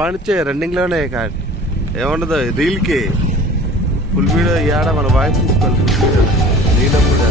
బానిచ్చే రన్నింగ్లోనే ఏముండదు రీల్కి full video ఇవాడ మన voice తీసుకోవాలి ఫుల్ వీడియో నీలో కూడా